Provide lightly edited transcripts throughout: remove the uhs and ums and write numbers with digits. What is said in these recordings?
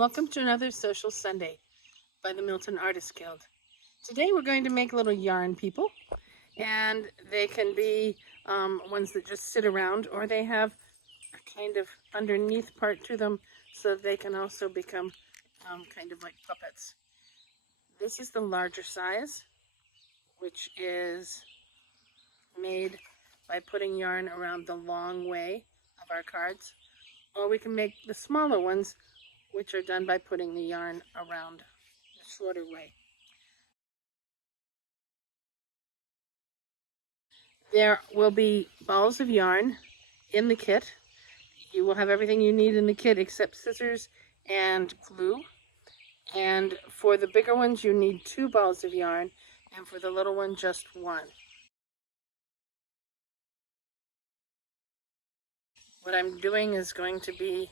Welcome to another Social Sunday by the Milton Artist Guild. Today we're going to make little yarn people, and they can be ones that just sit around, or they have a kind of underneath part to them so that they can also become kind of like puppets. This is the larger size, which is made by putting yarn around the long way of our cards, or we can make the smaller ones, which are done by putting the yarn around the shorter way. There will be balls of yarn in the kit. You will have everything you need in the kit except scissors and glue. And for the bigger ones, you need 2 balls of yarn, and for the little one, just 1. What I'm doing is going to be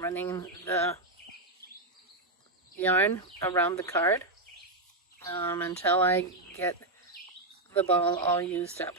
running the yarn around the card until I get the ball all used up.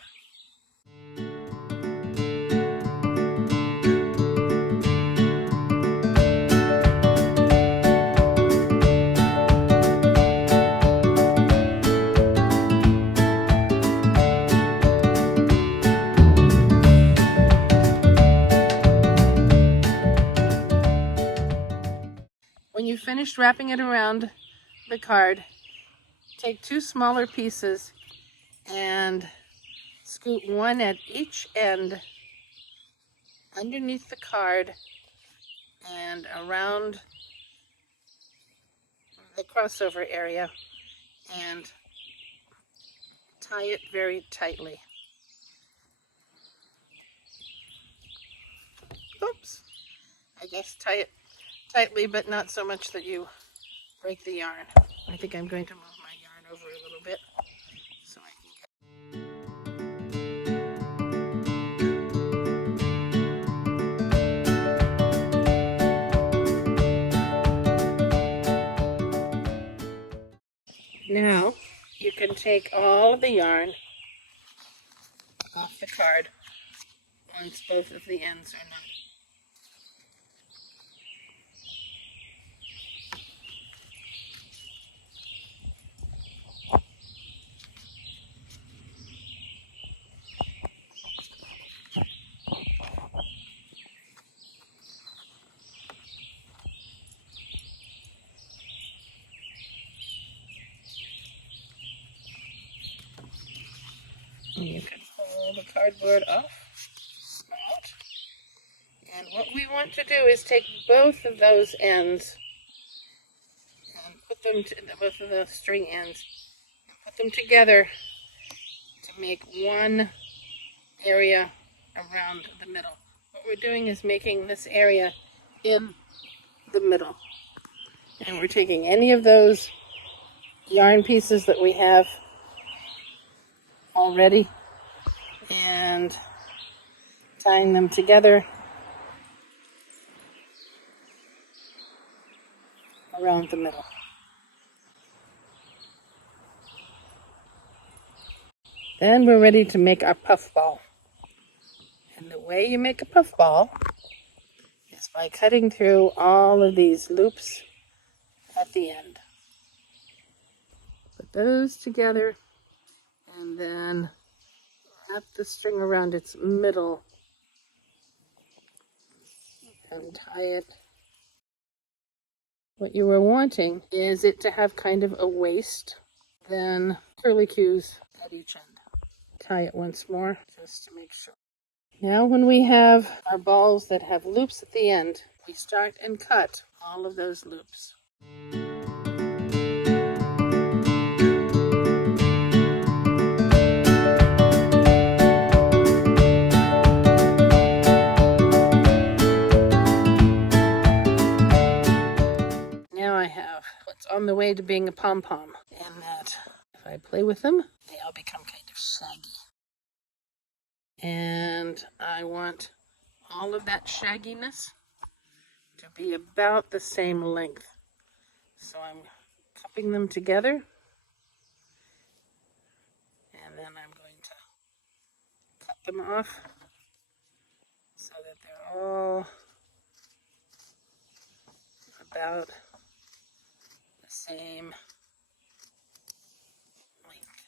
When you've finished wrapping it around the card, take 2 smaller pieces and scoot one at each end underneath the card and around the crossover area and tie it very tightly. Oops! I guess tie it tightly, but not so much that you break the yarn. I think I'm going to move my yarn over a little bit so I can get. Now you can take all of the yarn off the card once both of the ends are done. And you can pull the cardboard off. Out. And what we want to do is take both of those ends and put them to both of the string ends and put them together to make one area around the middle. What we're doing is making this area in the middle. And we're taking any of those yarn pieces that we have already and tying them together around the middle. Then we're ready to make our puff ball. And the way you make a puff ball is by cutting through all of these loops at the end. Put those together and then wrap the string around its middle and tie it. What you were wanting is it to have kind of a waist, then curlicues at each end. Tie it once more just to make sure. Now when we have our balls that have loops at the end, we start and cut all of those loops. Now I have what's on the way to being a pom-pom, and that if I play with them, they all become kind of shaggy. And I want all of that shagginess to be about the same length. So I'm cupping them together, and then I'm going to cut them off so that they're all about the same length.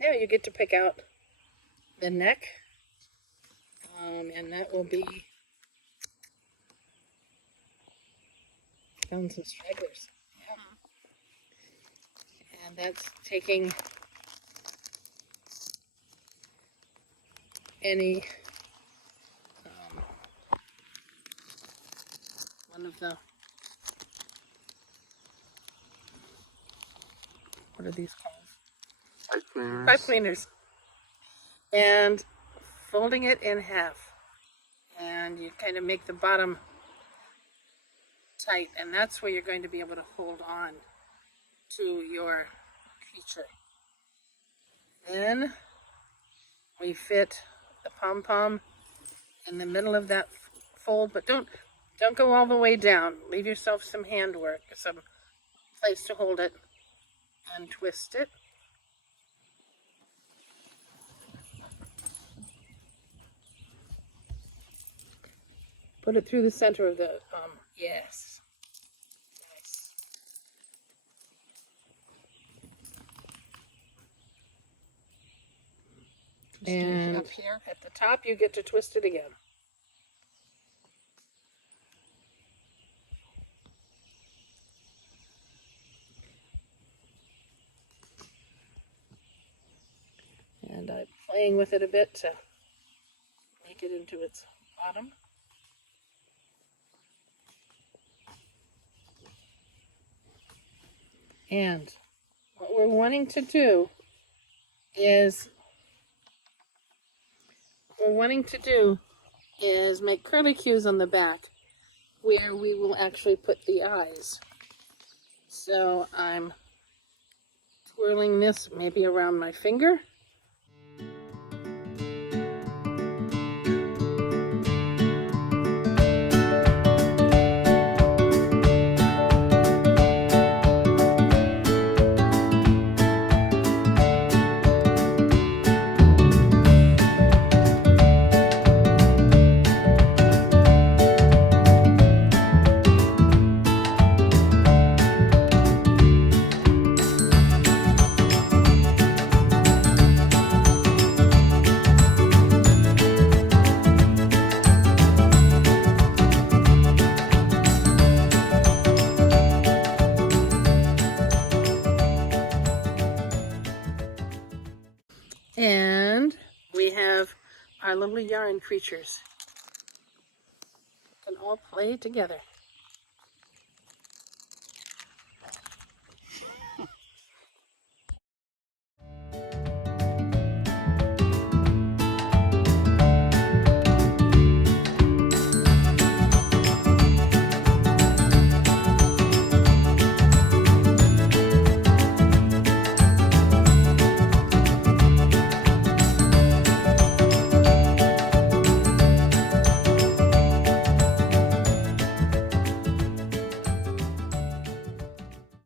Now you get to pick out the neck, and that will be, found some stragglers. Yeah. And that's taking any one of the, what are these called? Pipe cleaners. Pipe cleaners. And folding it in half. And you kind of make the bottom tight, and that's where you're going to be able to hold on to your creature. Then we fit the pom-pom in the middle of that fold, but don't go all the way down. Leave yourself some handwork, some place to hold it, and twist it. Put it through the center of the, yes. Nice. And up here. at the top, you get to twist it again. And I'm playing with it a bit to make it into its bottom. And what we're wanting to do is make curlicues on the back where we will actually put the eyes. So I'm twirling this maybe around my finger. And we have our little yarn creatures. Can all play together.